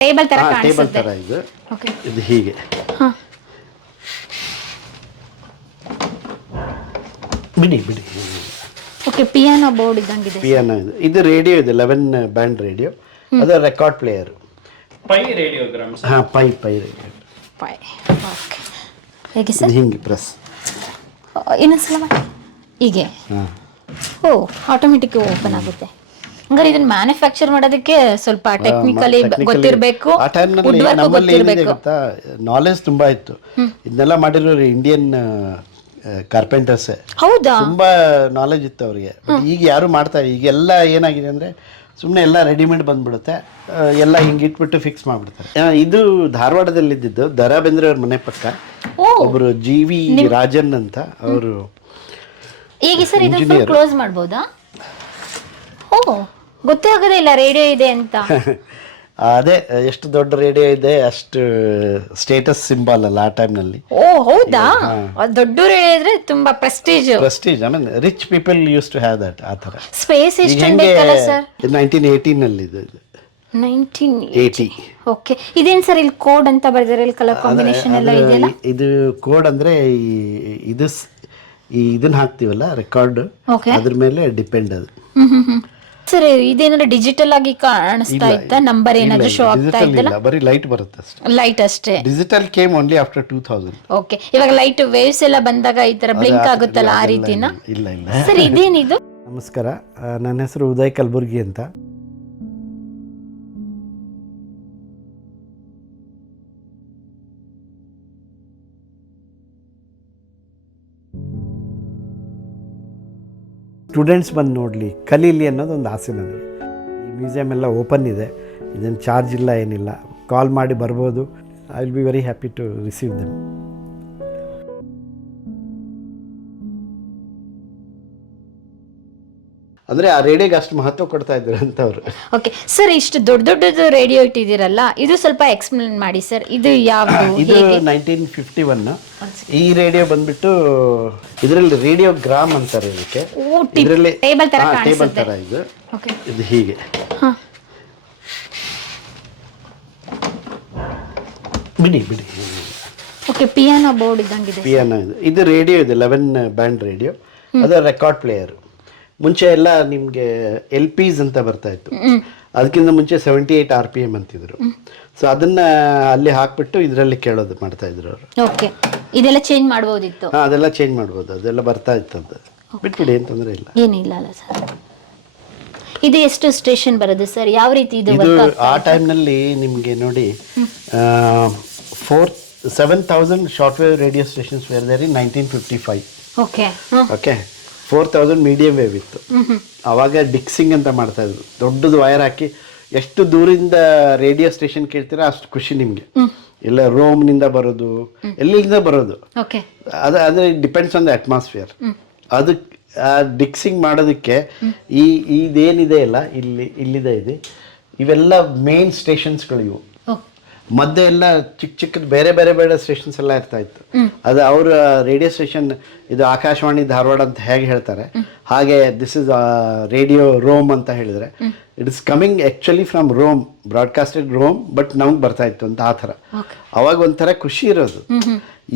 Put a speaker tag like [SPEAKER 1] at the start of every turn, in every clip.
[SPEAKER 1] Table ತರ
[SPEAKER 2] table ತರ ಥರ ಇದು. ಓಕೆ ಇದು ಹೀಗೆ. ಹಾ. ಬಿಡಿ ಬಿಡಿ.
[SPEAKER 1] ಓಕೆ ಪಿಯಾನೋ ಬೋರ್ಡ್ ಇದ್ದಂಗಿದೆ
[SPEAKER 2] ಪಿಯಾನೋ ಇದು. ಇದು ರೇಡಿಯೋ ಇದೆ ಲೆವೆನ್ ಬ್ಯಾಂಡ್ ರೇಡಿಯೋ. ಅದು ರೆಕಾರ್ಡ್ ಪ್ಲೇಯರ್.
[SPEAKER 3] ಪೈ ರೇಡಿಯೋಗ್ರಾಮ್ಸ್
[SPEAKER 2] ಹಾಂ Pye Pye radio.
[SPEAKER 1] Pye. Okay ಹೇಗೆ ಸರ್? ಹಿಂಗೆ ಪ್ರೆಸ್. ಇನ್ನೊಂದ್ಸಲ ಮಾಡಿ. ಹೀಗೆ. ಹಾಂ. ಓ ಆಟೋಮೆಟಿಕ್ ಓಪನ್ ಆಗುತ್ತೆ. ಹಂಗಾರೆ ಇದನ್ನ ಮ್ಯಾನುಫ್ಯಾಕ್ಚರ್ ಮಾಡೋದಕ್ಕೆ ಸ್ವಲ್ಪ ಟೆಕ್ನಿಕಲಿ ಗೊತ್ತಿರಬೇಕು
[SPEAKER 2] ಆ ಟೈಮ್ನಲ್ಲಿ ನಮ್ಮಲ್ಲಿ ಏನಿದೆ ಗೊತ್ತಾ? ನಾಲೆಜ್ ತುಂಬಾ ಇತ್ತು. ಇದನ್ನೆಲ್ಲ ಮಾಡಿರೋರು ಇಂಡಿಯನ್ ಕಾರ್ಪೆಂಟರ್ಸ್ ಹೌದಾ? ತುಂಬಾ ನಾಲೆಜ್ ಇತ್ತು ಅವರಿಗೆ. ಈಗ ಯಾರು ಮಾಡ್ತಾರೆ ಈಗೆಲ್ಲ ಏನಾಗಿದೆ ಅಂದ್ರೆ ಸುಮ್ಮನೆ ಎಲ್ಲ ರೆಡಿಮೇಡ್ ಬಂದ್ಬಿಡುತ್ತೆ. ಎಲ್ಲ ಹಿಂಗೆ ಇಟ್ಬಿಟ್ಟು ಫಿಕ್ಸ್ ಮಾಡಿಬಿಡ್ತಾರೆ. ಇದು ಧಾರವಾಡದಲ್ಲಿ ಇದ್ದಿದ್ದು ದರಾ ಬೇಂದ್ರೆ ಅವ್ರ ಮನೆ ಪಕ್ಕ. ಒಬ್ರು ಜಿ ವಿ ರಾಜನ್ ಅಂತ ಅವರು
[SPEAKER 1] ಈಗ ಸರ್ ಇದು ಕ್ಲೋಸ್ ಮಾಡ್ಬೋದಾ? ಗೊತ್ತೇ ಆಗೋದೇ ಇಲ್ಲ ರೇಡಿಯೋ ಇದೆ ಅಂತ.
[SPEAKER 2] ಅದೇ ಎಷ್ಟು ದೊಡ್ಡ ರೇಡಿಯೋ ಇದೆ ಅಷ್ಟು ಸ್ಟೇಟಸ್ ಸಿಂಬಲ್ ಅಲ್ಲ ಆ ಟೈಮ್ನಲ್ಲಿ.
[SPEAKER 1] ಓ ಹೌದಾ? ಅದ್ ದೊಡ್ಡ ರೇಡಿಯೋ ಇದ್ರೆ ತುಂಬಾ prestige.
[SPEAKER 2] Prestige I mean rich people used to have that ಆ ಥರ.
[SPEAKER 1] ಸ್ಪೇಸ್ ಈಗ ಎಷ್ಟು ಹೆಂಗೆ ಬೇಕಲ್ಲ ಸರ್
[SPEAKER 2] ನೈನ್ಟೀನ್ ಏಯ್ಟೀನಲ್ಲಿ ಇದು
[SPEAKER 1] ನೈನ್ಟೀನ್ ಏಯ್ಟಿ ಓಕೆ ಇದೇನ್ ಸರ್ ಇಲ್ಲಿ ಕೋಡ್ ಅಂತ ಬರ್ದಿರ ಇಲ್ಲಿ ಕಲರ್ ಕಾಂಬಿನೇಷನ್ ಎಲ್ಲ ಇದೆಯಲ್ಲ?
[SPEAKER 2] ಇದು ಕೋಡ್ ಅಂದ್ರೆ ಈ ಇದು ಸ್- ಈ ಇದನ್ನ ಹಾಕ್ತಿವಲ್ಲ ರೆಕಾರ್ಡ್ ಅದ್ರ ಮೇಲೆ ಡಿಪೆಂಡ್ ಅದು.
[SPEAKER 1] ಸರ್ ಇದೇನಾದ್ರು ಡಿಜಿಟಲ್ ಆಗಿ ಕಾಣಿಸ್ತಾ ಇತ್ತ? ನಂಬರ್ ಏನಾದ್ರು ಶೋ ಆಗ್ತಾ ಇದ್ದಲ್ಲ
[SPEAKER 2] ಬರೀ ಲೈಟ್ ಬರುತ್ತೆ ಅಷ್ಟೇ. ಲೈಟ್ ಅಷ್ಟೇ. Digital came only after two thousand
[SPEAKER 1] okay ಇವಾಗ ಲೈಟ್ ವೇವ್ಸ್ ಎಲ್ಲ ಬಂದಾಗ ಈ ತರ ಬ್ಲಿಂಕ್ ಆಗುತ್ತಲ್ಲ ಆ ರೀತಿನ? ಇಲ್ಲ ಇಲ್ಲ. ಸರ್ ಇದೇನಿದು?
[SPEAKER 2] ನಮಸ್ಕಾರ ನನ್ನ ಹೆಸರು ಉದಯ್ ಕಲಬುರ್ಗಿ ಅಂತ. ಸ್ಟೂಡೆಂಟ್ಸ್ ಬಂದು ನೋಡಲಿ, ಕಲೀಲಿ ಅನ್ನೋದು ಒಂದು ಆಸೆ ನನಗೆ. ಈ ಮ್ಯೂಸಿಯಮ್ ಎಲ್ಲ ಓಪನ್ ಇದೆ, ಇದೇನು ಚಾರ್ಜ್ ಇಲ್ಲ, ಏನಿಲ್ಲ. ಕಾಲ್ ಮಾಡಿ ಬರ್ಬೋದು. I will be very happy to receive them ಅಂದರೆ ಆ ರೇಡಿಯೋಗೆ ಅಷ್ಟು ಮಹತ್ವ ಕೊಡ್ತಾ ಇದ್ರು ಅಂತ
[SPEAKER 1] ಅವರು ಓಕೆ ಸರ್ ಇಷ್ಟು ದೊಡ್ಡ ದೊಡ್ಡದು ರೇಡಿಯೋ ಇಟ್ಟಿದ್ದೀರಲ್ಲ ಇದು ಸ್ವಲ್ಪ ಎಕ್ಸ್ಪ್ಲೇನ್ ಮಾಡಿ ಸರ್ ಇದು ಯಾವುದು
[SPEAKER 2] ಇದು ನೈನ್ಟೀನ್ ಫಿಫ್ಟಿ ಒನ್ ಈ ರೇಡಿಯೋ ಬಂದ್ಬಿಟ್ಟು ಇದರಲ್ಲಿ ರೇಡಿಯೋ ಗ್ರಾಮ್ ಅಂತಾರೆ ಇದಕ್ಕೆ.
[SPEAKER 1] ಓ ಇದರಲ್ಲಿ ಟೇಬಲ್ ತರ ಟೇಬಲ್ ತರ ಇದು. ಓಕೆ ಇದು
[SPEAKER 2] ಹೀಗೆ. ಬಿಡಿ ಬಿಡಿ.
[SPEAKER 1] ಓಕೆ ಪಿಯಾನೋ ಬೋರ್ಡ್ ಇದ್ದಂಗಿದೆ
[SPEAKER 2] ಪಿಯಾನೋ ಇದು. ಇದು ರೇಡಿಯೋ ಇದೆ ಲೆವೆನ್ ಬ್ಯಾಂಡ್ ರೇಡಿಯೋ. ಅದು ರೆಕಾರ್ಡ್ ಪ್ಲೇಯರ್ ಮುಂಚೆ ಎಲ್ಲ ನಿಮಗೆ ಎಲ್ ಪಿಸ್ ಅಂತ ಬರ್ತಾ ಇತ್ತು. ಅದಕ್ಕಿಂತ ಮುಂಚೆ seventy eight R P M ಅಂತಿದ್ರು ಸೊ ಅದನ್ನ ಅಲ್ಲಿ ಹಾಕ್ಬಿಟ್ಟು ಇದರಲ್ಲಿ ಕೇಳೋದು ಮಾಡ್ತಾ ಇದ್ರು ಅವರು.
[SPEAKER 1] ಓಕೆ ಇದೆಲ್ಲ ಚೇಂಜ್ ಮಾಡ್ಬೋದಿತ್ತು.
[SPEAKER 2] ಹಾಂ ಅದೆಲ್ಲ ಚೇಂಜ್ ಮಾಡ್ಬೋದು. ಅದೆಲ್ಲ ಬರ್ತಾ ಇತ್ತು ಬಿಟ್ಬಿಡಿ ಅಂತಂದ್ರೆ ತೊಂದರೆ ಇಲ್ಲ.
[SPEAKER 1] ಏನಿಲ್ಲ ಅಲ್ಲ ಸರ್ ಇದು ಎಷ್ಟು ಸ್ಟೇಷನ್ ಬರೋದು ಸರ್ ಯಾವ ರೀತಿ ಇದು
[SPEAKER 2] ಇದು ವರ್ಕ್ ಆ ಟೈಮ್ನಲ್ಲಿ ನಿಮಗೆ ನೋಡಿ four seven thousand short wave radio stations were there in nineteen fifty five okay okay four thousand medium wave ಇತ್ತು. ಅವಾಗ ಡಿಕ್ಸಿಂಗ್ ಅಂತ ಮಾಡ್ತಾ ಇದ್ರು. ದೊಡ್ಡದು ವೈರ್ ಹಾಕಿ ಎಷ್ಟು ದೂರಿಂದ ರೇಡಿಯೋ ಸ್ಟೇಷನ್ ಕೇಳ್ತೀರಾ ಅಷ್ಟು ಖುಷಿ ನಿಮಗೆ. ಇಲ್ಲ ರೋಮ್ನಿಂದ ಬರೋದು ಎಲ್ಲಿಂದ ಬರೋದು. ಅದು ಅಂದರೆ ಡಿಪೆಂಡ್ಸ್ ಆನ್ ದ ಅಟ್ಮಾಸ್ಫಿಯರ್ ಅದು ಡಿಕ್ಸಿಂಗ್ ಮಾಡೋದಕ್ಕೆ ಈ ಇದೇನಿದೆ ಅಲ್ಲ ಇಲ್ಲಿ ಇಲ್ಲಿದೆ ಇದೆ. ಇವೆಲ್ಲ ಮೇನ್ ಸ್ಟೇಷನ್ಸ್ಗಳು ಇವು ಮಧ್ಯೆ ಎಲ್ಲ ಚಿಕ್ಕ ಚಿಕ್ಕದ ಬೇರೆ ಬೇರೆ ಬೇರೆ ಸ್ಟೇಷನ್ಸ್ ಎಲ್ಲ ಇರ್ತಾ ಇತ್ತು. ಅದು ಅವರ ರೇಡಿಯೋ ಸ್ಟೇಷನ್ ಇದು ಆಕಾಶವಾಣಿ ಧಾರವಾಡ ಅಂತ ಹೇಗೆ ಹೇಳ್ತಾರೆ? ಹಾಗೆ ದಿಸ್ ಇಸ್ ರೇಡಿಯೋ ರೋಮ್ ಅಂತ ಹೇಳಿದ್ರೆ it is coming actually from Rome broadcasted Rome but ನಮ್ಗೆ ಬರ್ತಾ ಇತ್ತು ಅಂತ ಆ ಥರ. ಅವಾಗ ಒಂಥರ ಖುಷಿ ಇರೋದು.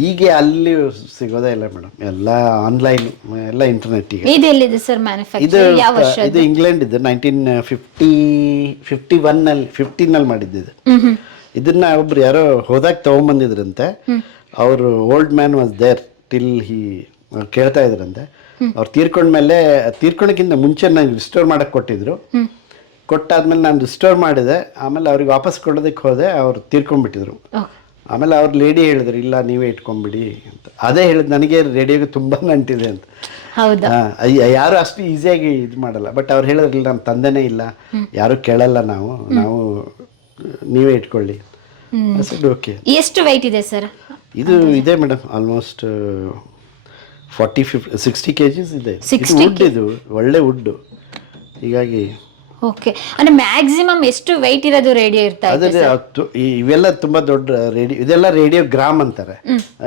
[SPEAKER 2] ಈಗ ಅಲ್ಲಿ ಸಿಗೋದೇ ಇಲ್ಲ ಮೇಡಮ್. ಎಲ್ಲ ಆನ್ಲೈನ್ ಎಲ್ಲ ಇಂಟರ್ನೆಟ್ ಈಗ.
[SPEAKER 1] ಇದು ಸರ್ ಇದು
[SPEAKER 2] ಇಂಗ್ಲೆಂಡ್ ಇದು ನೈನ್ಟೀನ್ ಫಿಫ್ಟಿ ಫಿಫ್ಟಿ ಒನ್ನಲ್ಲಿ ಫಿಫ್ಟೀನಲ್ಲಿ ಮಾಡಿದ್ದಿದ್ದು ಇದನ್ನ ಒಬ್ರು ಯಾರೋ ಹೋದಾಗ ತಗೊಂಬಂದಿದ್ರಂತೆ. ಅವರು old man was there till he ಕೇಳ್ತಾ ಇದ್ರಂತೆ. ಅವ್ರು ತೀರ್ಕೊಂಡ್ಮೇಲೆ ತೀರ್ಕೊಳಕ್ಕಿಂತ ಮುಂಚೆ ನನಗೆ ರಿಸ್ಟೋರ್ ಮಾಡಕ್ಕೆ ಕೊಟ್ಟಿದ್ರು. ಕೊಟ್ಟಾದ್ಮೇಲೆ ನಾನು ರಿಸ್ಟೋರ್ ಮಾಡಿದೆ. ಆಮೇಲೆ ಅವ್ರಿಗೆ ವಾಪಸ್ ಕೊಡೋದಕ್ಕೆ ಹೋದೆ ಅವ್ರು ತೀರ್ಕೊಂಡ್ಬಿಟ್ಟಿದ್ರು. ಆಮೇಲೆ ಅವ್ರು ಲೇಡಿ ಹೇಳಿದ್ರು ಇಲ್ಲ ನೀವೇ ಇಟ್ಕೊಂಡ್ಬಿಡಿ ಅಂತ. ಅದೇ ಹೇಳಿದ್ ನನಗೆ ರೇಡಿಯೋಗೆ ತುಂಬ ನಂಟಿದೆ ಅಂತ. ಯಾರು ಅಷ್ಟು ಈಸಿಯಾಗಿ ಇದು ಮಾಡಲ್ಲ. ಬಟ್ ಅವ್ರು ಹೇಳಿದ್ರಲ್ಲ ನಮ್ಮ ತಂದೆನೇ ಇಲ್ಲ. ಯಾರು ಕೇಳಲ್ಲ ನಾವು. ನಾವು ನೀವೇ ಇಟ್ಕೊಳ್ಳಿ. ಓಕೆ
[SPEAKER 1] ಎಷ್ಟು ವೈಟ್ ಇದೆ ಸರ್
[SPEAKER 2] ಇದು ಇದೆ madam almost forty fifty sixty K Gs ಇದೆ. ಇದು 60 ವುಡ್ ಇದು ಒಳ್ಳೆ ವುಡ್ ಹೀಗಾಗಿ
[SPEAKER 1] ಓಕೆ ಅಂದ್ರೆ ಮ್ಯಾಕ್ಸಿಮಮ್ ಎಷ್ಟು ವೈಟ್ ಇರೋದು ರೇಡಿಯೋ ಇರ್ತಾ ಅದೇ
[SPEAKER 2] ಇವೆಲ್ಲ ತುಂಬಾ ದೊಡ್ಡ ರೇಡಿಯೋ ಇದೆಲ್ಲ ರೇಡಿಯೋ ಗ್ರಾಮ್ ಅಂತಾರೆ.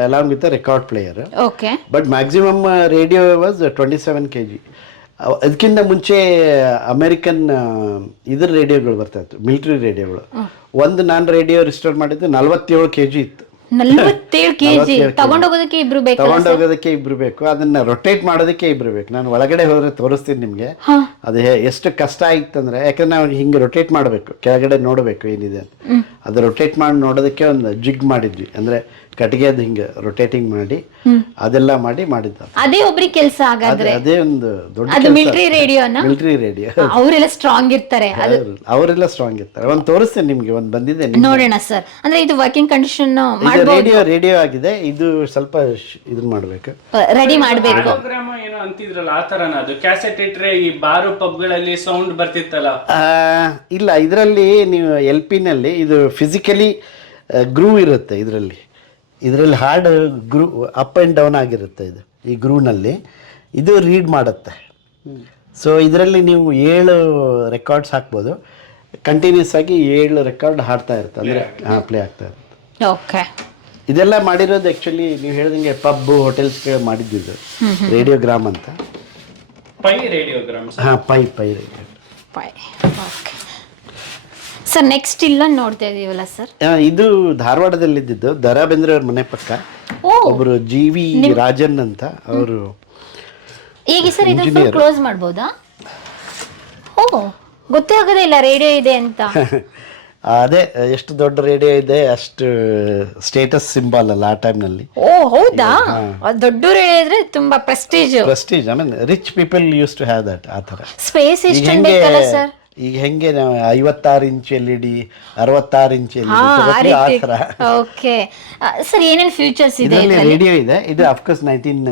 [SPEAKER 2] Along with record player okay but maximum radio was twenty seven K G ಅದಕ್ಕಿಂತ ಮುಂಚೆ ಅಮೇರಿಕನ್ ಇದ್ರ ರೇಡಿಯೋಗಳು ಬರ್ತಾ ಇತ್ತು ಮಿಲಿಟರಿ ರೇಡಿಯೋಗಳು. ಒಂದು ನಾನು ರೇಡಿಯೋ ರಿಸ್ಟೋರ್ ಮಾಡಿದ್ದು ನಲವತ್ತೇಳು ಕೆ ಜಿ ಇತ್ತು.
[SPEAKER 1] ನಲ್ವತ್ತೇಳು ಕೆಜಿ. ತಗೊಂಡೋಗೋದಕ್ಕೆ ಇಬ್ರು ಬೇಕು
[SPEAKER 2] ತಗೊಂಡೋಗೋದಕ್ಕೆ ಇಬ್ರು ಬೇಕು. ಅದನ್ನ ರೊಟೇಟ್ ಮಾಡೋದಕ್ಕೆ ಇಬ್ರು ಬೇಕು. ನಾನು ಒಳಗಡೆ ಹೋದ್ರೆ ತೋರಿಸ್ತೀನಿ ನಿಮಗೆ. ಅದು ಎಷ್ಟು ಕಷ್ಟ ಆಯ್ತಂದ್ರೆ ಯಾಕಂದ್ರೆ ನಾವು ಹಿಂಗೆ ರೊಟೇಟ್ ಮಾಡಬೇಕು. ಕೆಳಗಡೆ ನೋಡಬೇಕು ಏನಿದೆ ಅಂತ. ಅದು ರೊಟೇಟ್ ಮಾಡಿ ನೋಡೋದಕ್ಕೆ ಒಂದು ಜಿಗ್ ಮಾಡಿದ್ವಿ. ಅಂದ್ರೆ ಕಟ್ಟಿಗೆ ಅದು ಹಿಂಗೆ ರೊಟೇಟಿಂಗ್ ಮಾಡಿ ಅದೆಲ್ಲ ಮಾಡಿ ಮಾಡಿದ್ದಾರೆ.
[SPEAKER 1] ಅದೇ ಒಬ್ರಿಗೆ ಕೆಲಸ ಹಾಗಾದ್ರೆ? ಅದೇ ಒಂದು ದೊಡ್ಡ ಅದು ಮಿಲಿಟರಿ ರೇಡಿಯೋನ
[SPEAKER 2] ಮಿಲಿಟರಿ ರೇಡಿಯೋ
[SPEAKER 1] ಅವರೆಲ್ಲ ಸ್ಟ್ರಾಂಗ್ ಇರ್ತಾರೆ. ಅದು
[SPEAKER 2] ಅವರೆಲ್ಲ ಸ್ಟ್ರಾಂಗ್ ಇರ್ತಾರೆ. ಒಂದು ತೋರಿಸ್ತೇನೆ ನಿಮ್ಗೆ ಒಂದು ಬಂದಿದೆ.
[SPEAKER 1] ನೋಡೋಣ ಸರ್ ಅಂದ್ರೆ ಇದು ವರ್ಕಿಂಗ್ ಕಂಡೀಷನ್ ಇದು
[SPEAKER 2] ರೇಡಿಯೋ ರೇಡಿಯೋ ಆಗಿದೆ. ಇದು ಸ್ವಲ್ಪ ಇದು ಇದನ್ನ ಮಾಡ್ಬೇಕು.
[SPEAKER 1] ರೆಡಿ ಮಾಡಬೇಕು.
[SPEAKER 3] ಪ್ರೋಗ್ರಾಮ್ ಏನೋ ಅಂತಿದ್ರಲ್ಲ ಆ ತರನ ಅದು. ಕ್ಯಾಸೆಟ್ ಇಟ್ರೆ ಈ ಬಾರು ಪಬ್ಗಳಲ್ಲಿ ಸೌಂಡ್ ಬರ್ತಿತ್ತಲ್ಲ? ಆ,
[SPEAKER 2] ಇಲ್ಲ ಇದರಲ್ಲಿ ನೀವು ಎಲ್ ಪಿನಲ್ಲಿ ಇದು ಫಿಸಿಕಲಿ ಗ್ರೂ ಇರುತ್ತೆ ಇದರಲ್ಲಿ. ಇದರಲ್ಲಿ hard groove up and down ಆಗಿರುತ್ತೆ ಇದು ಈ ಗ್ರೂನಲ್ಲಿ ಇದು ರೀಡ್ ಮಾಡುತ್ತೆ. ಸೊ ಇದರಲ್ಲಿ ನೀವು ಏಳು ರೆಕಾರ್ಡ್ಸ್ ಹಾಕ್ಬೋದು. ಕಂಟಿನ್ಯೂಸ್ ಆಗಿ ಏಳು ರೆಕಾರ್ಡ್ ಹಾಡ್ತಾ ಇರುತ್ತೆ ಅಂದರೆ ಹಾಂ ಪ್ಲೇ ಆಗ್ತಾ ಇರುತ್ತೆ. ಓಕೆ ಇದೆಲ್ಲ ಮಾಡಿರೋದು ಆ್ಯಕ್ಚುಲಿ ನೀವು ಹೇಳ್ದಂಗೆ ಪಬ್ಬು ಹೋಟೆಲ್ಸ್ಗೆ ಮಾಡಿದ್ದು ರೇಡಿಯೋಗ್ರಾಮ್ ಅಂತ.
[SPEAKER 3] ಪೈ ರೇಡಿಯೋಗ್ರಾಮ್
[SPEAKER 2] ಹಾಂ Pye Pye radio
[SPEAKER 1] okay sir next ಇಲ್ಲ ನೋಡ್ತಾ ಇದೀವಲ್ಲ ಸರ್
[SPEAKER 2] ಆ, ಇದು ಧಾರವಾಡದಲ್ಲಿ ದರಾ ಬೇಂದ್ರೆ ಅವ್ರ ಮನೆ ಪಕ್ಕ. ಓ! ಒಬ್ರು ಜಿ ವಿ ರಾಜನ್ ಅಂತ ಅವರು
[SPEAKER 1] ಹೇಗೆ ಸರ್ ಇದು ಫುಲ್ ಕ್ಲೋಸ್ ಮಾಡ್ಬೋದಾ? ಓ ಗೊತ್ತೇ ಆಗೋದೇ ಇಲ್ಲ ರೇಡಿಯೋ ಇದೆ ಅಂತ.
[SPEAKER 2] ಅದೇ ಎಷ್ಟು ದೊಡ್ಡ ರೇಡಿಯೋ ಇದೆ ಅಷ್ಟು ಸ್ಟೇಟಸ್ ಸಿಂಬಲ್ ಅಲ್ಲ ಆ ಟೈಮ್ನಲ್ಲಿ
[SPEAKER 1] ಓ ಹೌದಾ? ಅದ್ ದೊಡ್ಡ ರೇಡಿಯೋ ಇದ್ರೆ ತುಂಬಾ prestige
[SPEAKER 2] prestige I mean rich people used to have that ಆ ಥರ.
[SPEAKER 1] ಸ್ಪೇಸ್ ಈಗ ಹೆಂಗೆ ಬೇಕಲ್ಲ ಸರ್
[SPEAKER 2] ಈಗ ಹೆಂಗೆ ನಾವು ಐವತ್ತಾರು inch L E D D ಅರವತ್ತಾರು ಇಂಚ್ ಎಲ್ ಇಡಿ ಆ ಥರ.
[SPEAKER 1] ಓಕೆ. ಸರ್ ಏನೇನು ಫ್ಯೂಚರ್ಸ್ ಇದೆ
[SPEAKER 2] ಇದರಲ್ಲಿ ರೇಡಿಯೋ ಇದೆ. ಇದು of course nineteen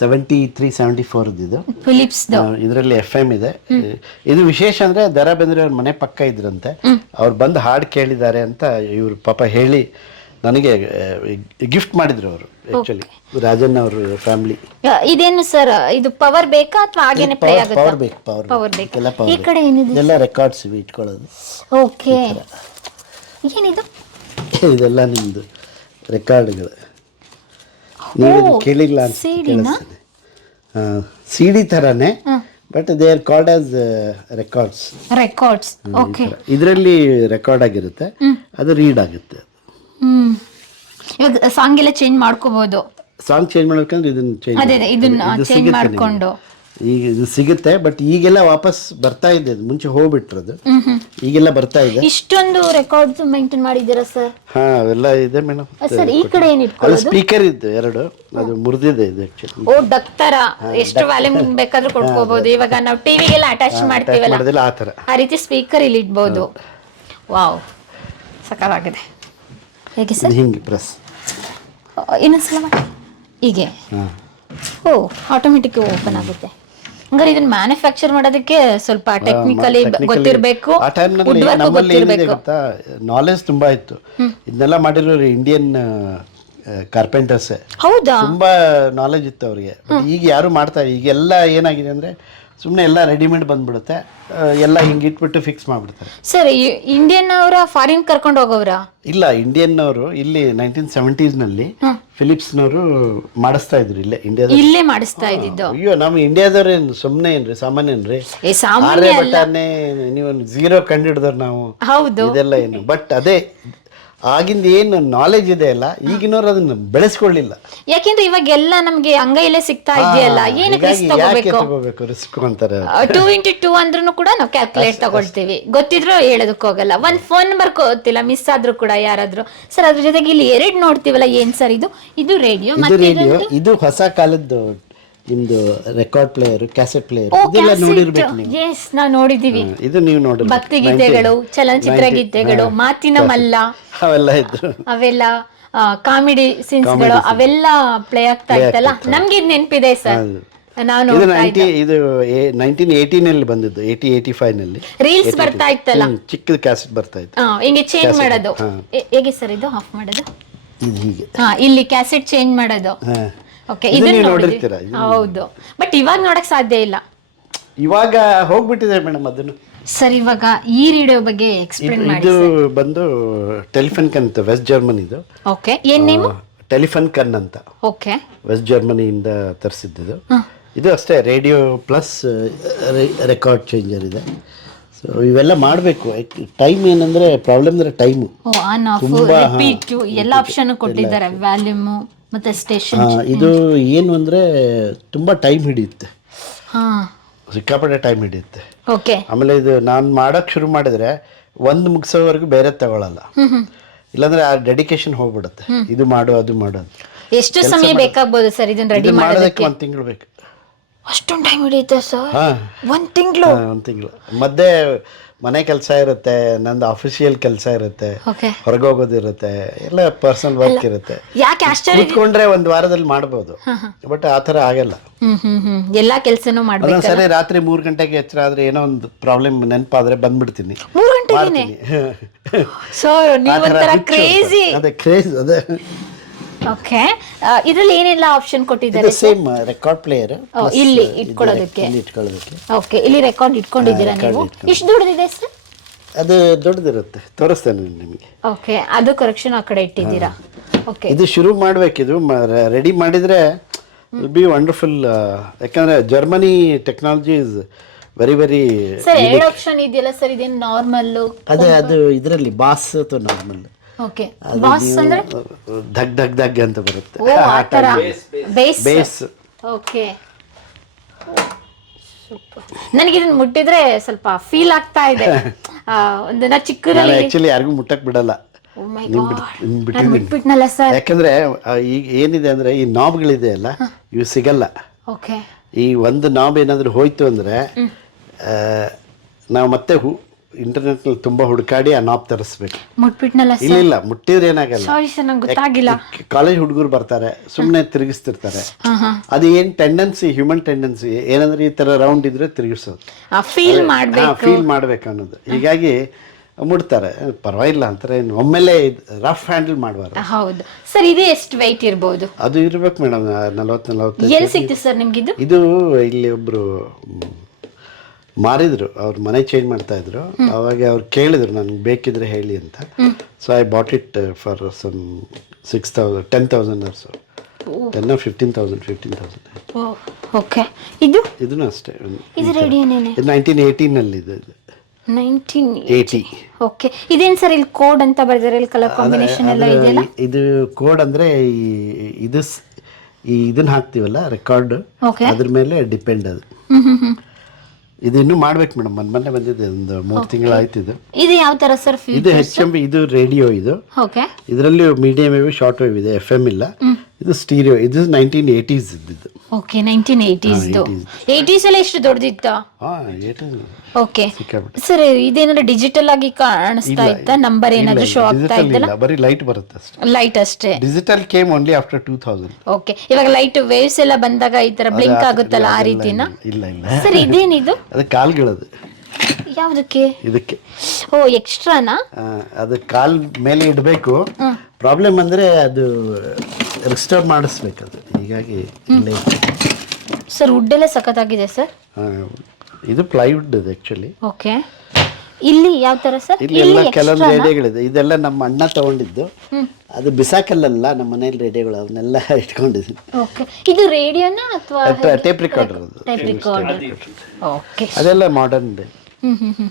[SPEAKER 2] seventy three seventy four ಇದು. ಫಿಲಿಪ್ಸ್ ಇದರಲ್ಲಿ ಎಫ್ ಎಂ ಇದೆ. ಇದು ವಿಶೇಷ ಅಂದ್ರೆ ದರಾ ಬೇಂದ್ರೆ ಅವ್ರ ಮನೆ ಪಕ್ಕ ಇದ್ರಂತೆ. ಅವ್ರು ಬಂದು ಹಾಡು ಕೇಳಿದ್ದಾರೆ ಅಂತ ಇವ್ರು ಪಾಪ ಹೇಳಿ ನನಗೆ ಗಿಫ್ಟ್ ಮಾಡಿದ್ರು ಅವರು ಆಕ್ಚುಲಿ ರಾಜನ್ ಅವ್ರ ಫ್ಯಾಮಿಲಿ
[SPEAKER 1] ಇದೇನು ಸರ್ ಇದು ಪವರ್ ಬೇಕಾ ಅಥವಾ ಹಾಗೇನೆ ಪ್ಲೇ ಆಗುತ್ತಾ? ಪವರ್
[SPEAKER 2] ಬೇಕು ಪವರ್ ಪವರ್ ಬೇಕಾ?
[SPEAKER 1] ಎಲ್ಲ ಈ ಕಡೆ ಏನಿದೆ?
[SPEAKER 2] ಎಲ್ಲ ರೆಕಾರ್ಡ್ಸ್ ಇವೆ ಇಟ್ಕೊಳ್ಳೋದು.
[SPEAKER 1] ಓಕೆ ಏನಿದು?
[SPEAKER 2] ಇದೆಲ್ಲ ನಿಮ್ಮದು ರೆಕಾರ್ಡ್ಗಳು ನೀವು ಕೇಳಿಲ್ಲ ಅಂತ ಕೇಳಿಸ್ತೀನಿ ಸಿ ಡಿ ಥರನೇ but they are called as records
[SPEAKER 1] records okay
[SPEAKER 2] ಇದರಲ್ಲಿ ರೆಕಾರ್ಡ್ ಆಗಿರುತ್ತೆ. ಅದು ರೀಡ್ ಆಗುತ್ತೆ.
[SPEAKER 1] ಇವಾಗ ಸಾಂಗ್ ಎಲ್ಲ ಚೇಂಜ್ ಮಾಡ್ಕೋಬಹುದು
[SPEAKER 2] ಸಾಂಗ್ ಚೇಂಜ್ ಮಾಡ್ಬೇಕಂದ್ರೆ ಇದನ್ನ ಚೇಂಜ್
[SPEAKER 1] ಅದೇ ಅದೇ ಇದನ್ನ ಚೇಂಜ್ ಮಾಡ್ಕೊಂಡು.
[SPEAKER 2] ಈಗ ಇದು ಸಿಗುತ್ತೆ ಬಟ್ ಈಗೆಲ್ಲ ವಾಪಸ್ ಬರ್ತಾ ಇದೆ ಅದು. ಮುಂಚೆ ಹೋಗ್ಬಿಟ್ರದು ಈಗೆಲ್ಲ ಬರ್ತಾ ಇದೆ.
[SPEAKER 1] ಇಷ್ಟೊಂದು ರೆಕಾರ್ಡ್ಸ್ ಮೇಂಟೈನ್ ಮಾಡಿದ್ದೀರಾ ಸರ್
[SPEAKER 2] ಹಾ ಅವೆಲ್ಲ ಇದೆ ಮೇಡಮ್
[SPEAKER 1] ಸರ್ ಈ ಕಡೆ ಏನು ಇಟ್ಕೊಳ್ಳೋದು?
[SPEAKER 2] ಸ್ಪೀಕರ್ ಇದ್ದು ಎರಡು. ಅದು ಮುರಿದಿದೆ ಇದು ಆಕ್ಚುಲಿ
[SPEAKER 1] ಓ ಡಕ್ತರ. ಎಷ್ಟು ವ್ಯಾಲ್ಯೂಮ್ ಬೇಕಾದ್ರೂ ಕೊಡ್ಕೋಬಹುದು ಇವಾಗ ನಾವು ಟಿವಿಗೆಲ್ಲ ಅಟ್ಯಾಚ್ ಮಾಡ್ತೀವಲ್ಲ?
[SPEAKER 2] ಮಾಡೋದಿಲ್ಲ ಆ ತರ
[SPEAKER 1] ಆ ರೀತಿ ಸ್ಪೀಕರ್ ಇಲ್ಲಿ ಇಡ್ಬೋದು. ವಾವ್ ಸಕಲಾಗಿದೆ ಹೇಗೆ ಸರ್? ಹಿಂಗೆ ಪ್ರೆಸ್ ಇನ್ನೊಂದ್ಸಲ ಮಾಡಿ. ಹೀಗೆ? ಓ ಆಟೋಮೆಟಿಕ್ ಓಪನ್ ಆಗುತ್ತೆ. ಹಂಗಾರೆ ಇದನ್ನ ಮ್ಯಾನುಫ್ಯಾಕ್ಚರ್ ಮಾಡೋದಕ್ಕೆ ಸ್ವಲ್ಪ ಟೆಕ್ನಿಕಲಿ ಗೊತ್ತಿರಬೇಕು. ಆ
[SPEAKER 2] ಟೈಮ್ನಲ್ಲಿ ನಮ್ಮಲ್ಲಿ ಏನಿದೆ ಗೊತ್ತಿರಬೇಕು. ಗೊತ್ತಾ? ನಾಲೆಜ್ ತುಂಬಾ ಇತ್ತು. ಇದನ್ನೆಲ್ಲ ಮಾಡಿರೋರು ಇಂಡಿಯನ್ ಕಾರ್ಪೆಂಟರ್ಸೇ ಹೌದಾ? ತುಂಬಾ ನಾಲೆಜ್ ಇತ್ತು ಅವ್ರಿಗೆ. ಈಗ ಯಾರು ಮಾಡ್ತಾರೆ ಈಗೆಲ್ಲ ಏನಾಗಿದೆ ಅಂದ್ರೆ ಸುಮ್ಮನೆ ಎಲ್ಲ ರೆಡಿಮೇಡ್ ಬಂದ್ಬಿಡುತ್ತೆ. ಎಲ್ಲ ಹಿಂಗೆ ಇಟ್ಬಿಟ್ಟು ಫಿಕ್ಸ್ ಮಾಡ್ಬಿಡ್ತಾರೆ.
[SPEAKER 1] ಸರ್ ಇಂಡಿಯನ್ ಅವರ ಫಾರಿನ್ ಕರ್ಕೊಂಡು ಹೋಗೋರ
[SPEAKER 2] ಇಲ್ಲ ಇಂಡಿಯನ್ ಅವರು ಇಲ್ಲಿ ನೈನ್ಟೀನ್ ಫಿಲಿಪ್ಸ್ ಫಿಲಿಪ್ಸ್ನವರು ಮಾಡಿಸ್ತಾ ಇದ್ರು ಇಲ್ಲೇ ಇಂಡಿಯಾ
[SPEAKER 1] ಇಲ್ಲೇ ಮಾಡಿಸ್ತಾ ಇದ್ದಿದ್ದು.
[SPEAKER 2] ಅಯ್ಯೋ ನಮ್ಮ ಇಂಡಿಯಾದವ್ರೇನು ಸುಮ್ಮನೆ ಏನ್ರಿ ಸಾಮಾನ್ಯ ಏನ್ರಿ?
[SPEAKER 1] ಏ ಸಾಮಾನ್ಯ
[SPEAKER 2] ನೀವು ಝೀರೋ ಕಂಡಿಡಿದವ್ರು ನಾವು. ಹೌದು. ಇದೆಲ್ಲ ಏನು. ಬಟ್ ಅದೇ ಆಗಿಂದ ಏನು ನಾಲೆಜ್ ಇದೆ ಅಲ್ಲ ಈಗಿನವ್ರು ಅದನ್ನ ಬೆಳೆಸ್ಕೊಳ್ಳಿಲ್ಲ.
[SPEAKER 1] ಯಾಕೆಂದ್ರೆ ಇವಾಗ ಎಲ್ಲ ನಮ್ಗೆ ಅಂಗೈಲೇ ಸಿಗ್ತಾ ಇದೆಯಲ್ಲ ಏನಕ್ಕೆ ಹೀಗಾಗಿ ರಿಸ್ಕ್ ಯಾಕೆ ತಗೋಬೇಕು
[SPEAKER 2] ತಗೋಬೇಕು ರಿಸ್ಕ್ ಅಂತಾರೆ
[SPEAKER 1] ಟೂ ಇಂಟು ಟೂ ಅಂದ್ರೂ ಕೂಡ ನಾವು ಕ್ಯಾಲ್ಕುಲೇಟ್ ತಗೊಳ್ತೀವಿ. ಗೊತ್ತಿದ್ರು ಹೇಳೋದಕ್ಕೆ ಹೋಗಲ್ಲ ಒಂದ್ ಫೋನ್ ನಂಬರ್ ಗೊತ್ತಿಲ್ಲ ಮಿಸ್ ಆದ್ರೂ ಕೂಡ ಯಾರಾದ್ರೂ. ಸರ್ ಅದ್ರ ಜೊತೆಗೆ ಇಲ್ಲಿ ಎರಡು ನೋಡ್ತೀವಲ್ಲ ಏನ್ ಸರ್ ಇದು? ಇದು ರೇಡಿಯೋ
[SPEAKER 2] ಇದು ರೇಡಿಯೋ ಇದು ಹೊಸ ಕಾಲದ್ದು ನಿಮ್ದು ರೆಕಾರ್ಡ್ ಪ್ಲೇಯರ್ ಕ್ಯಾಸೆಟ್ ಪ್ಲೇಯರ್
[SPEAKER 1] ಇದೆಲ್ಲ ನೋಡಿರ್ಬೇಕು ನೀವು. ಎಸ್ ನಾವು ನೋಡಿದೀವಿ. ಹ್ಮ್,
[SPEAKER 2] ಇದು ನೀವು ನೋಡಿ
[SPEAKER 1] ಭಕ್ತಿ ಗೀತೆಗಳು ಚಲನಚಿತ್ರ ಗೀತೆಗಳು ಮಾತಿನ ಮಲ್ಲ.
[SPEAKER 2] ಅವೆಲ್ಲ ಇದ್ರು.
[SPEAKER 1] ಅವೆಲ್ಲ ಕಾಮಿಡಿ ಸೀನ್ಸ್ಗಳು ಅವೆಲ್ಲ ಪ್ಲೇ ಆಗ್ತಾ ಇತ್ತಲ್ಲ? ನಮ್ಗೆ ಇದು ನೆನಪಿದೆ ಸರ್
[SPEAKER 2] ನಾನು ಇದು ನೈನ್ಟಿ ಇದು ನೈನ್ಟೀನ್ ಏಯ್ಟೀನಲ್ಲಿ ಬಂದಿದ್ದು ಏಯ್ಟಿ ಏಯ್ಟಿ ಫೈವ್ನಲ್ಲಿ
[SPEAKER 1] ರೀಲ್ಸ್ ಬರ್ತಾ ಇತ್ತಲ್ಲ?
[SPEAKER 2] ಚಿಕ್ಕದು ಕ್ಯಾಸೆಟ್ ಬರ್ತಾ ಇತ್ತು.
[SPEAKER 1] ಹಿಂಗೆ ಚೇಂಜ್ ಮಾಡೋದು. ಹೇ- ಹೇಗೆ ಸರ್ ಇದು? ಆಫ್ ಮಾಡೋದು? ಇದು ಹೀಗೆ. ಹಾ ಇಲ್ಲಿ ಕ್ಯಾಸೆಟ್ ಚೇಂಜ್ ಮಾಡೋದು. ಹಾ. ಓಕೆ ಇದು ಇದನ್ನ ಹೌದು. ಬಟ್ ಇವಾಗ ನೋಡಕ್ ಸಾಧ್ಯ ಇಲ್ಲ.
[SPEAKER 2] ಇವಾಗ ಹೋಗ್ಬಿಟ್ಟಿದೆ ಮೇಡಮ್ ಅದನ್ನು.
[SPEAKER 1] ಸರ್ ಇವಾಗ ಈ ರೇಡಿಯೋ ಬಗ್ಗೆ ಎಕ್ಸ್ಪ್ಲೇನ್ ಇದು- ಮಾಡಿ ಇದು
[SPEAKER 2] ಬಂದು ಟೆಲಿಫನ್ ಕನ್ ಅಂತ ವೆಸ್ಟ್ ಜರ್ಮನಿದು
[SPEAKER 1] ಓಕೆ ಏನ್ ನೇಮ್
[SPEAKER 2] ಟೆಲಿಫನ್ ಕನ್ ಅಂತ. ಓಕೆ ವೆಸ್ಟ್ ಜರ್ಮನಿಯಿಂದ ತರಿಸಿದ್ದು. ಇದು ಅಷ್ಟೇ ರೇಡಿಯೋ ಪ್ಲಸ್ ರೆಕಾರ್ಡ್ ಚೇಂಜರ್ ಇದೆ. ಸೊ ಇವೆಲ್ಲ ಮಾಡಬೇಕು. ಟೈಮ್ ಏನಂದ್ರೆ ಪ್ರಾಬ್ಲಮ್ ಅಂದರೆ ಟೈಮ್ ಓ
[SPEAKER 1] ಆನ್ ಆಫ್ ತುಂಬಾ, ಹಾ, ರಿಪೀಟ್ ಎಲ್ಲ ಆಪ್ಷನ್ ಕೊಟ್ಟಿದ್ದಾರೆ. ವ್ಯಾಲ್ಯೂಮ್ ಮತ್ತೆ ಸ್ಟೇಷನ್
[SPEAKER 2] ಇದು ಏನು ಅಂದರೆ ತುಂಬ ಟೈಮ್ ಹಿಡಿಯುತ್ತೆ. ಹಾ. ಸಿಕ್ಕಾಪಟ್ಟೆ ಟೈಮ್ ಹಿಡಿಯುತ್ತೆ. ಓಕೆ ಆಮೇಲೆ ಇದು ನಾನು ಮಾಡೋಕ್ಕೆ ಶುರು ಮಾಡಿದರೆ ಒಂದು ಮುಗಿಸೋವರೆಗೂ ಬೇರೆ ತಗೊಳ್ಳಲ್ಲ ಇಲ್ಲಾಂದ್ರೆ ಆ ಡೆಡಿಕೇಶನ್ ಹೋಗ್ಬಿಡುತ್ತೆ. ಇದು ಮಾಡು ಅದು ಮಾಡು
[SPEAKER 1] ಎಷ್ಟು ಸಮಯ ಬೇಕಾಗ್ಬೋದು ಸರ್ ಇದನ್ನ ರೆಡಿ ಮಾಡೋದಕ್ಕೆ? ಒಂದು ತಿಂಗಳು ಬೇಕು. ಅಷ್ಟೊಂದು ಟೈಮ್ ಹಿಡಿಯುತ್ತೆ ಸರ್? ಒಂದ್ ತಿಂಗಳು?
[SPEAKER 2] ಒಂದು ತಿಂಗಳು. ಮಧ್ಯೆ ಮನೆ ಕೆಲಸ ಇರುತ್ತೆ ನಂದು ಅಫಿಷಿಯಲ್ ಕೆಲಸ ಇರುತ್ತೆ ಹೊರಗೆ ಹೋಗೋದಿರುತ್ತೆ ಎಲ್ಲ ಪರ್ಸನಲ್ ವರ್ಕ್ ಇರುತ್ತೆ.
[SPEAKER 1] ಯಾಕೆ ಆಶ್ಚರ್ಯ
[SPEAKER 2] ಕೂತ್ಕೊಂಡ್ರೆ ಒಂದು ವಾರದಲ್ಲಿ ಮಾಡ್ಬೋದು ಬಟ್ ಆ ಥರ ಆಗಲ್ಲ.
[SPEAKER 1] ಎಲ್ಲಾ ಕೆಲ್ಸನೂ ಮಾಡ್ಬೇಕು
[SPEAKER 2] ಸರಿ ರಾತ್ರಿ ಮೂರು ಗಂಟೆಗೆ ಎಚ್ಚರ ಆದ್ರೆ ಏನೋ ಒಂದು ಪ್ರಾಬ್ಲಮ್ ನೆನಪಾದ್ರೆ ಬಂದ್ಬಿಡ್ತೀನಿ.
[SPEAKER 1] ಮೂರು ಗಂಟೆ ಮಾಡ್ತೀನಿ. ಆ ನೀವು ಒಂಥರ ಕ್ರೇಜಿ
[SPEAKER 2] ಅದೇ ಕ್ರೇಜ್ ಅದೇ.
[SPEAKER 1] ಓಕೆ ಇದರಲ್ಲಿ ಏನೆಲ್ಲ ಆಪ್ಷನ್ ಕೊಟ್ಟಿದ್ದಾರೆ
[SPEAKER 2] ಸೇಮ್ ರೆಕಾರ್ಡ್ ಪ್ಲೇಯರ್
[SPEAKER 1] ಇಲ್ಲಿ ಇಟ್ಕೊಳ್ಳೋದಕ್ಕೆ.
[SPEAKER 2] ಇಲ್ಲಿ ಇಟ್ಕೊಳ್ಳೋದಕ್ಕೆ.
[SPEAKER 1] ಓಕೆ ಇಲ್ಲಿ ರೆಕಾರ್ಡ್ ಇಟ್ಕೊಂಡಿದ್ದೀರಾ ನೀವು? ಇಷ್ಟು ದೊಡ್ಡದಿದೆ ಸರ್?
[SPEAKER 2] ಅದು ದೊಡ್ಡದಿರುತ್ತೆ ತೋರಿಸ್ತೇನೆ ನಿಮಗೆ.
[SPEAKER 1] ಓಕೆ ಅದು ಕರೆಕ್ಷನ್ ಆ ಕಡೆ ಇಟ್ಟಿದ್ದೀರಾ? ಓಕೆ ಇದು
[SPEAKER 2] ಶುರು ಮಾಡಬೇಕಿದ್ರು ರೆಡಿ ಮಾಡಿದರೆ ಬಿ ವಂಡರ್ಫುಲ್ ಯಾಕಂದರೆ Germany technology is very very
[SPEAKER 1] sir ಎರಡು ಆಪ್ಷನ್ ಇದೆಯಲ್ಲ ಸರ್ ಇದೇನು ನಾರ್ಮಲ್
[SPEAKER 2] ಅದೇ ಅದು ಇದರಲ್ಲಿ ಬಾಸ್ ಅಥವಾ ನಾರ್ಮಲ್
[SPEAKER 1] ಓಕೆ ಬಾಸ್ ಅಂದ್ರೆ?
[SPEAKER 2] ಧಗ್ ಧಗ್ ಧಗ್ ಅಂತ ಬರುತ್ತೆ.
[SPEAKER 1] ಓ ಆ ಥರ ಬೇಸ್. ಬೇಸ್. ಓಕೆ ನನಗೆ ಇದನ್ನ ಮುಟ್ಟಿದ್ರೆ ಸ್ವಲ್ಪ ಫೀಲ್ ಆಗ್ತಾ ಇದೆ. ಆ, ಒಂದು ನಾ ನಾನು ಚಿಕ್ಕದಲ್ಲಿ
[SPEAKER 2] ಆ್ಯಕ್ಚುಲಿ ಯಾರಿಗೂ ಮುಟ್ಟಕ್ ಬಿಡಲ್ಲ.
[SPEAKER 1] ಬಿಟ್ಬಿಟ್ನಲ್ಲ ಸರ್
[SPEAKER 2] ಯಾಕಂದ್ರೆ ಈಗ ಏನಿದೆ ಅಂದ್ರೆ ಈ ನಾಬ್ಗಳಿದೆ ಅಲ್ಲ ಇವು ಸಿಗಲ್ಲ. ಓಕೆ ಈ ಒಂದು ನಾಬ್ ಏನಾದ್ರೂ ಹೋಯ್ತು ಅಂದ್ರೆ ನಾವು ಮತ್ತೆ ಇಂಟರ್ನೆಟ್ನಲ್ಲಿ ತುಂಬಾ ಹುಡುಕಾಡಿ ಆ ನಾಪ್ ತರಿಸ್ಬೇಕು.
[SPEAKER 1] ಮುಟ್ಬಿಟ್ನಲ್ಲ ಇಲ್ಲ
[SPEAKER 2] ಇಲ್ಲ ಮುಟ್ಟಿದ್ರೆ ಏನಾಗಲ್ಲ.
[SPEAKER 1] ಸಾರಿ ಸರ್ ನಂಗೆ ಗೊತ್ತಾಗಿಲ್ಲ.
[SPEAKER 2] ಕಾಲೇಜ್ ಹುಡುಗರು ಬರ್ತಾರೆ ಸುಮ್ಮನೆ ತಿರುಗಿಸ್ತಿರ್ತಾರೆ. ಅದು ಏನು ಟೆಂಡೆನ್ಸಿ ಹ್ಯೂಮನ್ ಟೆಂಡೆನ್ಸಿ ಏನಂದ್ರೆ ಈ ತರ ರೌಂಡ್ ಇದ್ರೆ ತಿರುಗಿಸೋದು.
[SPEAKER 1] ಫೀಲ್ ಮಾಡ್ಬೇಕು.
[SPEAKER 2] ಫೀಲ್ ಮಾಡ್ಬೇಕು ಅನ್ನೋದು. ಹೀಗಾಗಿ ಮುಡ್ತಾರೆ ಪರವಾಗಿಲ್ಲ ಅಂತಾರೆ ಏನು ಒಮ್ಮೆಲೆ ರಫ್ ಹ್ಯಾಂಡಲ್ ಮಾಡಬಾರ್ದು.
[SPEAKER 1] ಹೌದು. ಸರ್ ಇದು ಎಷ್ಟು ವೆಯ್ಟ್ ಇರ್ಬೋದು?
[SPEAKER 2] ಅದು ಇರ್ಬೇಕು ಮೇಡಮ್ ನಲವತ್ತು ನಲವತ್ತು
[SPEAKER 1] ಎಲ್ಲಿ ಸಿಕ್ತು ಸರ್ ನಿಮ್ಗಿದು?
[SPEAKER 2] ಇದು ಇಲ್ಲಿ ಒಬ್ರು ಮಾರಿದ್ರು ಅವ್ರ ಮನೆ ಚೇಂಜ್ ಮಾಡ್ತಾ ಇದ್ರು ಅವಾಗ ಅವ್ರು ಕೇಳಿದ್ರು ನನ್ಗೆ ಬೇಕಿದ್ರೆ ಹೇಳಿ ಅಂತ. So I bought it for some six thousand ten thousand ಅರ್ಸು ten fifteen thousand fifteen thousand
[SPEAKER 1] okay. ಇದು? ಇದನ್ನು ಅಷ್ಟೇ. ಇದು ರೆಡಿ ಏನೇನೆ?
[SPEAKER 2] ಇದು ನೈನ್ಟೀನ್ ಏಯ್ಟೀನಲ್ಲಿ ಇದು.
[SPEAKER 1] ನೈನ್ಟೀನ್ ಏಯ್ಟಿ ಓಕೆ ಇದೇನ್ ಸರ್ ಇಲ್ಲಿ ಕೋಡ್ ಅಂತ ಬರ್ದಿದ್ದಾರೆ ಇಲ್ಲಿ ಕಲರ್ ಕಾಂಬಿನೇಷನ್ ಎಲ್ಲ ಇದೆಯಲ್ಲ?
[SPEAKER 2] ಇದು ಕೋಡ್ ಅಂದರೆ ಈ ಇದು ಈ ಇದನ್ನ ಹಾಕ್ತೀವಲ್ಲ ರೆಕಾರ್ಡ್ ಅದ್ರ ಮೇಲೆ ಡಿಪೆಂಡ್ ಅದು. ಇದು ಇನ್ನೂ ಮಾಡ್ಬೇಕು ಮೇಡಮ್. ಮೊನ್ನೆ ಮೊನ್ನೆ ಬಂದಿದೆ ಒಂದು ಮೂರು ತಿಂಗಳಾಯ್ತು ಇದು.
[SPEAKER 1] ಇದು ಯಾವ ತರ ಸರ್ ಇದು
[SPEAKER 2] ಹೆಚ್ ಬಿ ಇದು ರೇಡಿಯೋ ಇದು. ಓಕೆ ಇದರಲ್ಲಿ ಮೀಡಿಯಂ ವೇವ್ ಶಾರ್ಟ್ ವೇವ್ ಇದೆ. ಎಫ್ ಎಂ ಇಲ್ಲ. ಇದು ಸ್ಟೀರಿಯೋ ಇದು ನೈನ್ಟೀನ್ ಏಯ್ಟೀಸ್ ಇದ್ದಿದ್ದು.
[SPEAKER 1] ಓಕೆ ನೈನ್ಟೀನ್ ಏಯ್ಟೀಸ್ದು ಏಯ್ಟೀಸ್ ಎಲ್ಲ ಎಷ್ಟು ದೊಡ್ಡದಿತ್ತು?
[SPEAKER 2] ಹಾಂ ಏಯ್ಟೀಸ್
[SPEAKER 1] ಓಕೆ ಸಿಕ್ಕಾಬಿಟ್ಟು ಸರ್ ಇದೇನಾದ್ರು ಡಿಜಿಟಲ್ ಆಗಿ ಕಾಣಿಸ್ತಾ ಇತ್ತಾ? ನಂಬರ್ ಏನಾದ್ರು ಶೋ ಆಗ್ತಾ ಡಿಜಿಟಲ್ ಇದ್ದಲ್ಲ
[SPEAKER 2] ಬರೀ ಲೈಟ್ ಬರುತ್ತೆ ಅಷ್ಟೇ. ಲೈಟ್ ಅಷ್ಟೇ. Digital came only after two thousand
[SPEAKER 1] okay ಇವಾಗ ಲೈಟ್ ವೇವ್ಸ್ ಎಲ್ಲ ಬಂದಾಗ ಈ ತರ ಬ್ಲಿಂಕ್ ಆಗುತ್ತಲ್ಲ ಆ ರೀತಿನ? ಇಲ್ಲ ಇಲ್ಲ ಸರ್ ಇದೇನಿದು?
[SPEAKER 2] ಅದು ಕಾಲ್ಗಳದು. ಯಾವ್ದಕ್ಕೆ? ಇದಕ್ಕೆ.
[SPEAKER 1] ಓ ಎಕ್ಸ್ಟ್ರಾನಾ ಆ,
[SPEAKER 2] ಅದು ಕಾಲ್ ಮೇಲೆ ಇಡಬೇಕು. ಪ್ರಾಬ್ಲಮ್ ಅಂದ್ರೆ ಅದು ರಿಸ್ಟೋರ್ ಮಾಡಿಸ್ಬೇಕದು. ಅದು ಹೀಗಾಗಿ ಇಲ್ಲೇ
[SPEAKER 1] ಸರ್ ವುಡ್ ಎಲ್ಲ ಸಖತ್ತಾಗಿದೆ ಸರ್? ಆ,
[SPEAKER 2] ಇದು ಪ್ಲೈವುಡ್ ಇದೆ ಆ್ಯಕ್ಚುಲಿ
[SPEAKER 1] ಓಕೆ. ಇಲ್ಲಿ ಯಾವ ತರ ಸರ್? ಇಲ್ಲಿ ಎಲ್ಲ ಕೆಲವೊಂದು
[SPEAKER 2] ರೇಡಿಯೋಗಳಿದೆ. ಇದೆಲ್ಲ ನಮ್ಮ ಅಣ್ಣ ತಗೊಂಡಿದ್ದು. ಅದು ಬಿಸಾಕಲ್ಲಲ್ಲ ನಮ್ಮ ಮನೇಲಿ ರೇಡಿಯೋಗಳು ಅವನ್ನೆಲ್ಲ ಇಟ್ಕೊಂಡಿದ್ದೀನಿ.
[SPEAKER 1] ಓಕೆ. ಇದು ರೇಡಿಯೋನಾ ಅಥವಾ
[SPEAKER 2] ಟೇಪ್ ರೆಕಾರ್ಡರ್ ಅದು.
[SPEAKER 1] Type recorder. ಓಕೆ.
[SPEAKER 2] ಅದೆಲ್ಲ ಮಾಡರ್ನ್ ಇದೆ. ಹ್ಮ್ ಹ್ಮ್ ಹ್ಮ್.